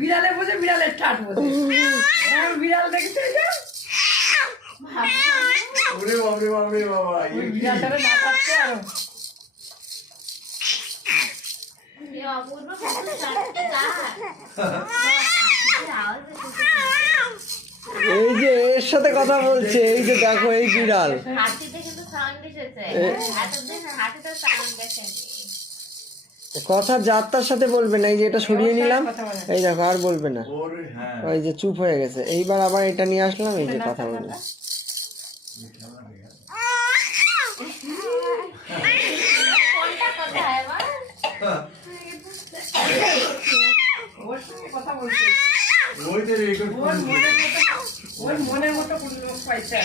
বিড়ালে বোঝে, বিড়ালের ঠাট বোঝে। বিড়াল দেখেছে বিড়ালটারে না থাকছে আরো। এই যে এর সাথে কথা বলছে, এই যে দেখো এই বিড়াল কথা যাত্রার সাথে বলবে না। এই যে এটা সরিয়ে নিলাম, এই দেখো আর বলবে না, ওই যে চুপ হয়ে গেছে। এইবার আবার এটা নিয়ে আসলাম, এই যে কথা বলবে। কথা বলছে ওর মনের মতো লোক পাইছে।